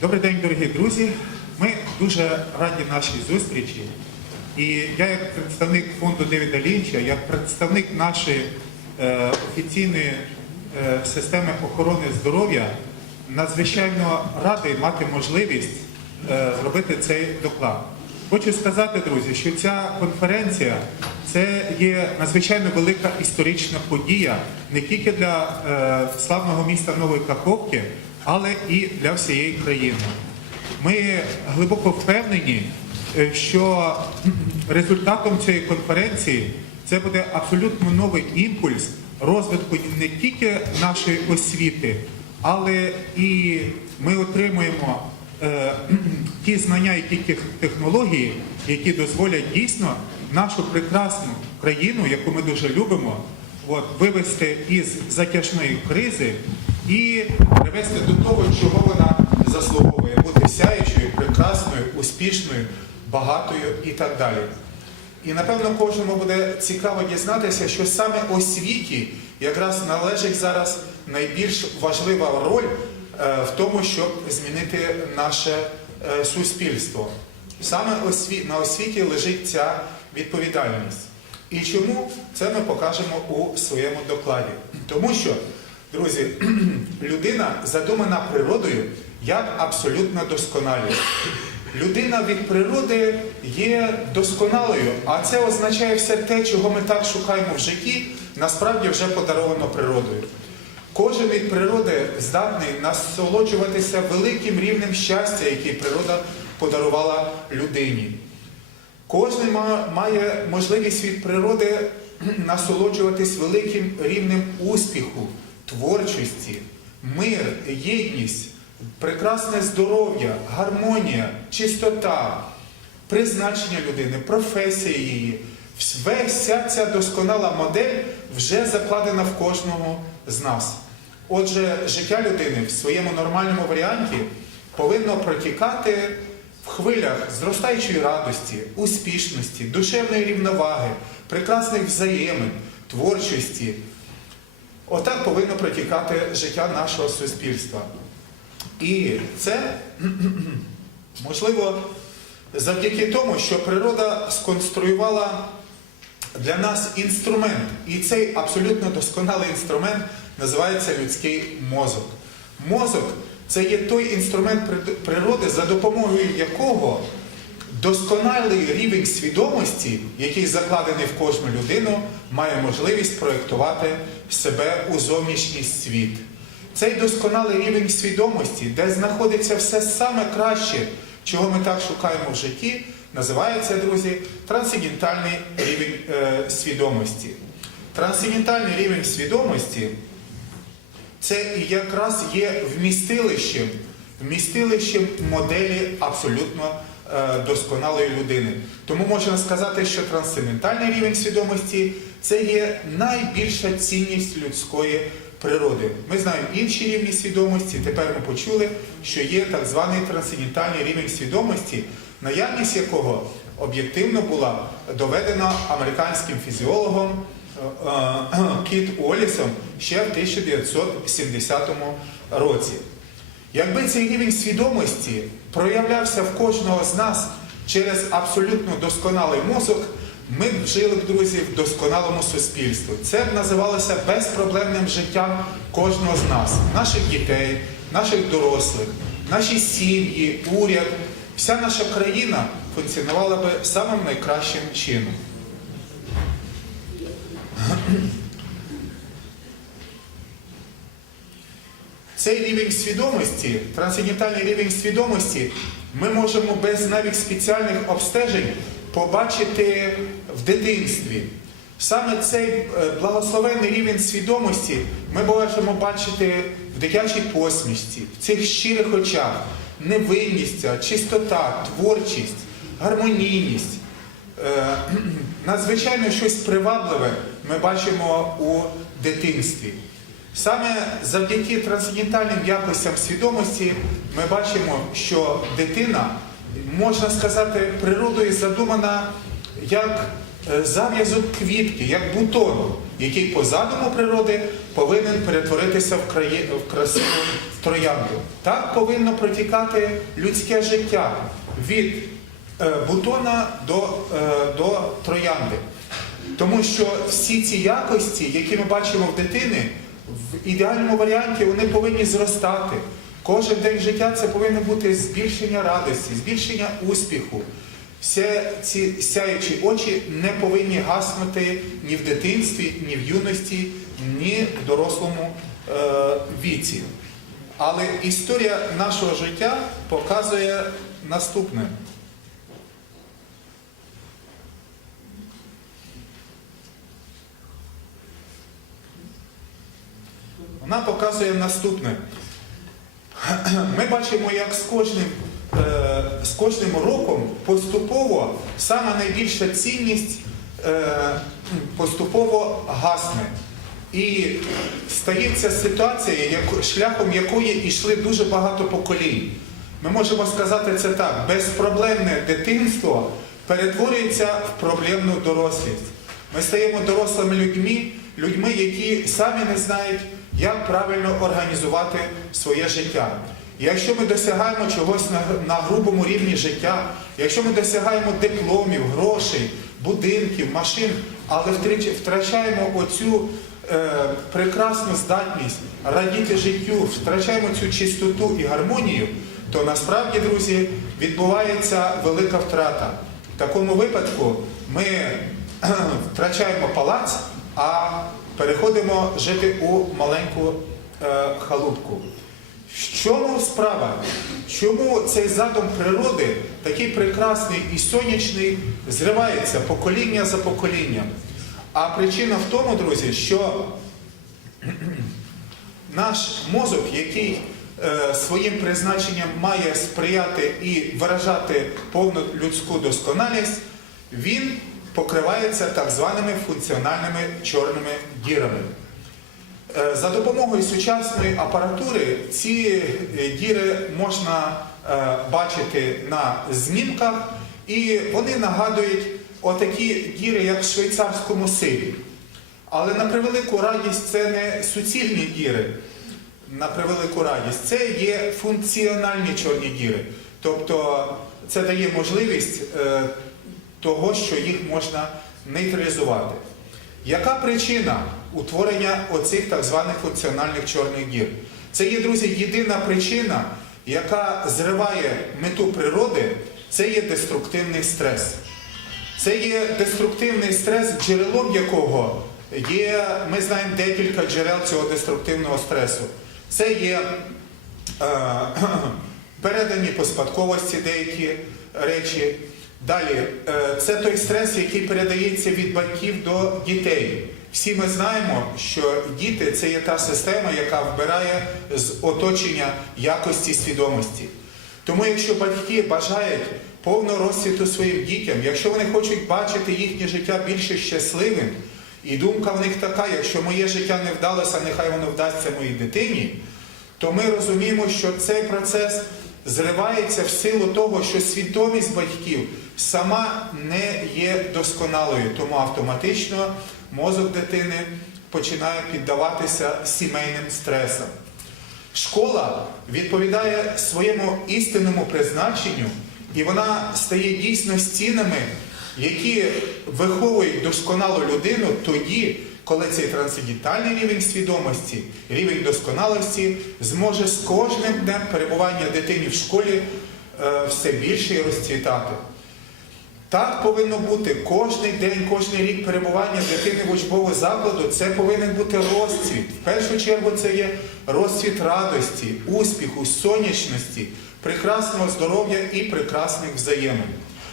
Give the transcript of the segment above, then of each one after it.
Добрий день, дорогі друзі. Ми дуже раді нашій зустрічі. І я, як представник фонду Девіда Лінча, як представник нашої е, офіційної е, системи охорони здоров'я, надзвичайно радий мати можливість е, зробити цей доклад. Хочу сказати, друзі, що ця конференція це є надзвичайно велика історична подія не тільки для е, славного міста Нової Каховки, але і для всієї країни. Ми глибоко впевнені, е, що результатом цієї конференції це буде абсолютно новий імпульс розвитку не тільки нашої освіти, але і ми отримуємо е, ті знання і ті технології, які дозволять дійсно нашу прекрасну країну, яку ми дуже любимо, от, вивести із затяжної кризи і привести до того, чого вона заслуговує бути сяючою, прекрасною, успішною, багатою і так далі. І напевно кожному буде цікаво дізнатися, що саме освіті якраз належить зараз найбільш важлива роль е, в тому, щоб змінити наше е, суспільство. Саме на освіті лежить ця відповідальність. І чому це ми покажемо у своєму докладі? Тому що, друзі, людина задумана природою як абсолютно досконалість. Людина від природи є досконалою, а це означає все те, чого ми так шукаємо в житті, насправді вже подаровано природою. Кожен від природи здатний насолоджуватися великим рівнем щастя, який природа подарувала людині. Кожен має можливість від природи насолоджуватись великим рівнем успіху, творчості, мир, єдність, прекрасне здоров'я, гармонія, чистота, призначення людини, професія її. Вся ця досконала модель вже закладена в кожному з нас. Отже, життя людини в своєму нормальному варіанті повинно протікати в хвилях зростаючої радості, успішності, душевної рівноваги, прекрасних взаємин, творчості. Отак повинно протікати життя нашого суспільства. І це можливо завдяки тому, що природа сконструювала для нас інструмент. І цей абсолютно досконалий інструмент називається людський мозок. Мозок це є той інструмент природи, за допомогою якого досконалий рівень свідомості, який закладений в кожну людину, має можливість проєктувати себе у зовнішній світ. Цей досконалий рівень свідомості, де знаходиться все саме краще, чого ми так шукаємо в житті, називається, друзі, трансцендентальний рівень е, свідомості. Трансцендентальний рівень свідомості це якраз є вмістилищем, вмістилищем моделі абсолютно досконалої людини. Тому можна сказати, що трансцендентальний рівень свідомості це є найбільша цінність людської природи. Ми знаємо інші рівні свідомості. Тепер ми почули, що є так званий трансцендентальний рівень свідомості, наявність якого об'єктивно була доведена американським фізіологом е, е, Кіт Олісом ще в 1970 році. Якби цей рівень свідомості проявлявся в кожного з нас через абсолютно досконалий мозок, ми б жили б, друзі, в досконалому суспільстві. Це б називалося безпроблемним життям кожного з нас, наших дітей, наших дорослих, наші сім'ї, уряд, вся наша країна функціонувала би самим найкращим чином. Цей рівень свідомості, трансцендентальний рівень свідомості, ми можемо без навіть спеціальних обстежень побачити в дитинстві. Саме цей е, благословенний рівень свідомості ми можемо бачити в дитячій посмішці, в цих щирих очах, невинність, чистота, творчість, гармонійність. Е, Надзвичайно щось привабливе ми бачимо у дитинстві. Саме завдяки трансцендентальним якостям свідомості ми бачимо, що дитина, можна сказати, природою задумана як е, зав'язок квітки, як бутон, який по задуму природи повинен перетворитися в, краї... в красиву троянду. Так повинно протікати людське життя від е, бутона до, е, до троянди. Тому що всі ці якості, які ми бачимо в дитини, в ідеальному варіанті вони повинні зростати. Кожен день життя це повинно бути збільшення радості, збільшення успіху. Всі ці сяючі очі не повинні гаснути ні в дитинстві, ні в юності, ні в дорослому е, віці. Але історія нашого життя показує наступне. Вона показує наступне. Ми бачимо, як з кожним, е, з кожним роком поступово саме найбільша цінність е, поступово гасне. І стається ситуація, шляхом якої йшли дуже багато поколінь. Ми можемо сказати це так: безпроблемне дитинство перетворюється в проблемну дорослість. Ми стаємо дорослими людьми, людьми, які самі не знають, як правильно організувати своє життя. Якщо ми досягаємо чогось на, грубому рівні життя, якщо ми досягаємо дипломів, грошей, будинків, машин, але втрач- втрачаємо оцю е, прекрасну здатність радіти життю, втрачаємо цю чистоту і гармонію, то насправді, друзі, відбувається велика втрата. В такому випадку ми втрачаємо палац, а переходимо жити у маленьку е, халупку. В чому справа? Чому цей задум природи, такий прекрасний і сонячний, зривається покоління за поколінням? А причина в тому, друзі, що наш мозок, який е, своїм призначенням має сприяти і виражати повну людську досконалість, він покривається так званими функціональними чорними дірами. Е, За допомогою сучасної апаратури ці е, діри можна е, бачити на знімках, і вони нагадують отакі діри, як в швейцарському сирі. Але на превелику радість це не суцільні діри. На превелику радість, це є функціональні чорні діри. Тобто це дає можливість того, що їх можна нейтралізувати. Яка причина утворення оцих так званих функціональних чорних дір? Це є, друзі, єдина причина, яка зриває мету природи, це є деструктивний стрес. Це є деструктивний стрес, джерелом якого є, ми знаємо декілька джерел цього деструктивного стресу. Це є е, передані по спадковості деякі речі. Далі, е, це той стрес, який передається від батьків до дітей. Всі ми знаємо, що діти це є та система, яка вбирає з оточення якості свідомості. Тому якщо батьки бажають повного розцвіту своїм дітям, якщо вони хочуть бачити їхнє життя більше щасливим, і думка в них така, якщо моє життя не вдалося, нехай воно вдасться моїй дитині, то ми розуміємо, що цей процес зривається в силу того, що свідомість батьків сама не є досконалою, тому автоматично мозок дитини починає піддаватися сімейним стресам. Школа відповідає своєму істинному призначенню, і вона стає дійсно стінами, які виховують досконалу людину тоді, коли цей трансцендентальний рівень свідомості, рівень досконалості зможе з кожним днем перебування дитини в школі е, все більше і розцвітати. Так повинно бути кожний день, кожний рік перебування дитини в учбовому закладу. Це повинен бути розцвіт. В першу чергу це є розцвіт радості, успіху, сонячності, прекрасного здоров'я і прекрасних взаємин.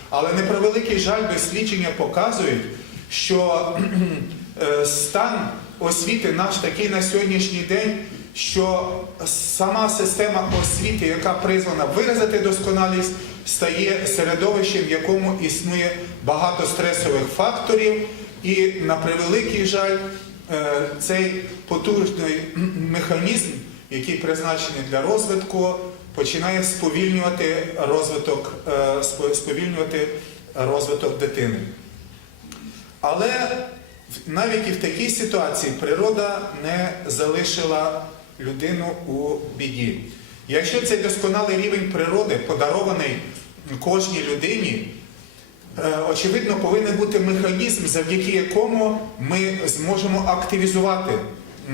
Але на превеликий жаль, дослідження показують, що стан освіти наш такий на сьогоднішній день, що сама система освіти, яка призвана виразити досконалість, стає середовищем, в якому існує багато стресових факторів, і на превеликий жаль, е, цей потужний механізм, який призначений для розвитку, починає сповільнювати розвиток, е, сповільнювати розвиток дитини. Але навіть і в такій ситуації природа не залишила людину у біді. Якщо цей досконалий рівень природи подарований кожній людині, Е, очевидно, повинен бути механізм, завдяки якому ми зможемо активізувати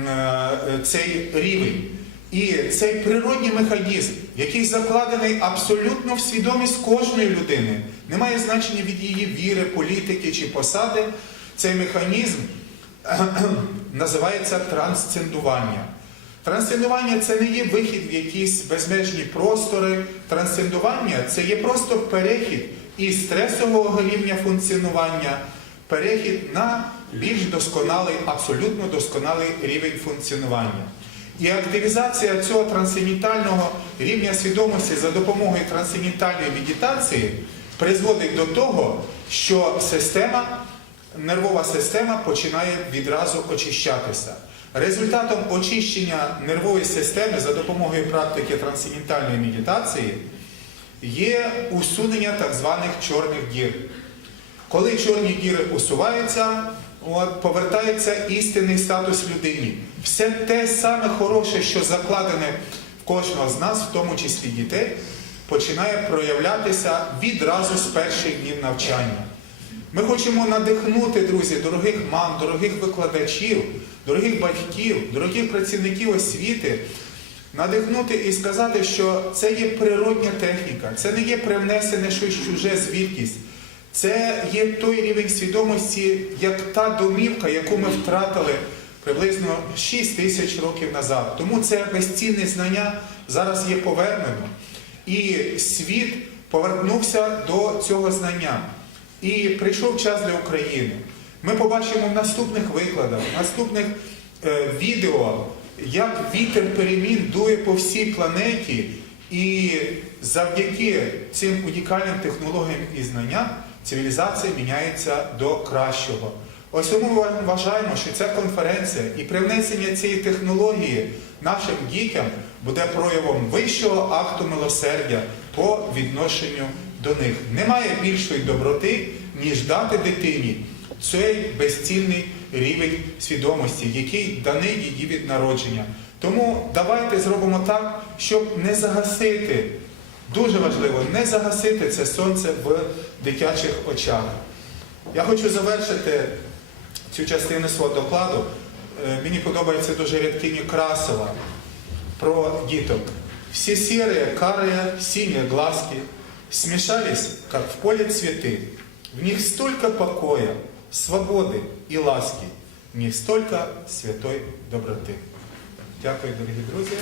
е, цей рівень. І цей природній механізм, який закладений абсолютно в свідомість кожної людини, не має значення від її віри, політики чи посади, цей механізм називається трансцендування. Трансцендування це не є вихід в якісь безмежні простори. Трансцендування це є просто перехід із стресового рівня функціонування, перехід на більш досконалий, абсолютно досконалий рівень функціонування. І активізація цього трансцендентального рівня свідомості за допомогою трансцендентальної медитації призводить до того, що система нервова система починає відразу очищатися. Результатом очищення нервової системи за допомогою практики трансцендентальної медитації є усунення так званих чорних дір. Коли чорні діри усуваються, повертається істинний статус людині. Все те саме хороше, що закладене в кожного з нас, в тому числі дітей, починає проявлятися відразу з перших днів навчання. Ми хочемо надихнути, друзі, дорогих мам, дорогих викладачів, дорогих батьків, дорогих працівників освіти, надихнути і сказати, що це є природня техніка, це не є привнесене щось чуже звідкись. Це є той рівень свідомості, як та домівка, яку ми втратили приблизно 6 тисяч років назад. Тому це безцінне знання зараз є повернено. І світ повернувся до цього знання. І прийшов час для України. Ми побачимо в наступних викладах, в наступних е, відео, як вітер перемін дує по всій планеті, і завдяки цим унікальним технологіям і знанням цивілізація міняється до кращого. Ось тому ми вважаємо, що ця конференція і привнесення цієї технології нашим дітям буде проявом вищого акту милосердя по відношенню до них. Немає більшої доброти, ніж дати дитині цей безцінний рівень свідомості, який даний її від народження. Тому давайте зробимо так, щоб не загасити, дуже важливо, не загасити це сонце в дитячих очах. Я хочу завершити цю частину свого докладу. Е, Мені подобається дуже рядкині Красова про діток. Все серые, карые, синие глазки смешались, как в поле цветы. В них столько покоя, свободы и ласки, в них столько святой доброти. Дякую, дорогі друзі.